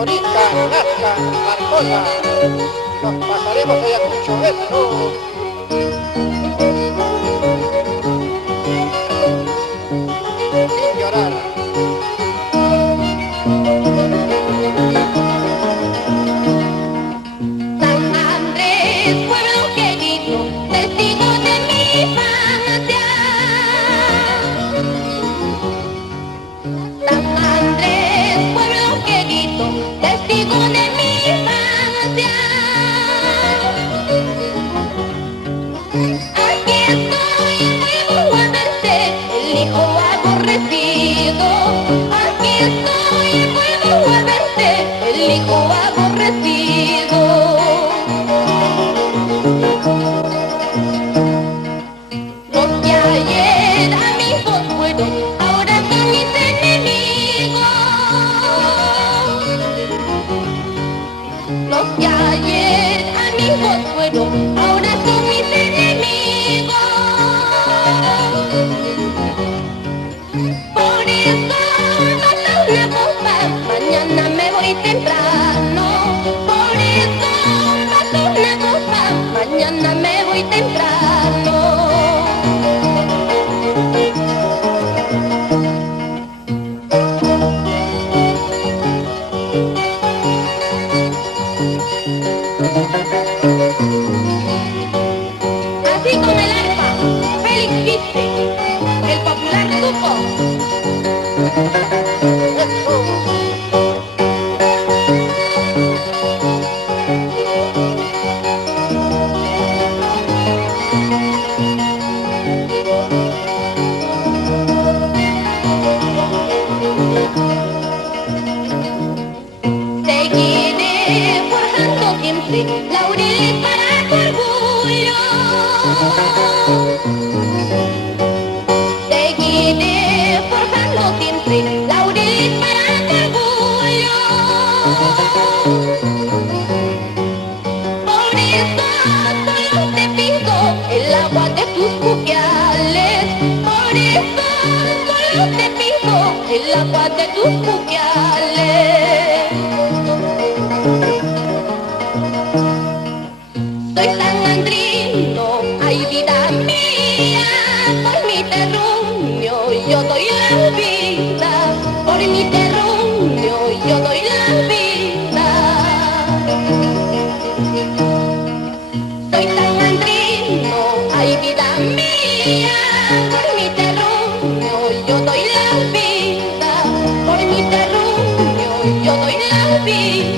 Mónica, Nazca, Marcosa, nos pasaremos Ayacucho, eso. Sin llorar. San Andrés, pueblo querido, testigo de mi infancia. San Andrés, pueblo querido, testigo de mi infancia. Aquí estoy, vuelvo a verte, el hijo aborrecido. Aquí estoy, vuelvo a verte, el hijo aborrecido. Los que ayer amigos fueron, ahora son mis enemigos. Los que ayer amigos fueron, ahora son mis enemigos. Por eso pasa una cosa, mañana me voy temprano. Por eso pasa una cosa, mañana me voy temprano. Así con el arpa, Félix Quispe, el popular grupo. Seguiré forjando siempre laureles para tu orgullo. Seguiré forjando siempre laureles para tu orgullo. Por eso solo te pido el agua de tus buqueales. Por eso solo te pido el agua de tus buqueales. Soy sanandrino, ay vida mía, por mi terruño yo doy la vida, por mi terruño yo doy la vida. Soy sanandrino, ay vida mía, por mi terruño yo doy la vida, por mi terruño yo doy la vida.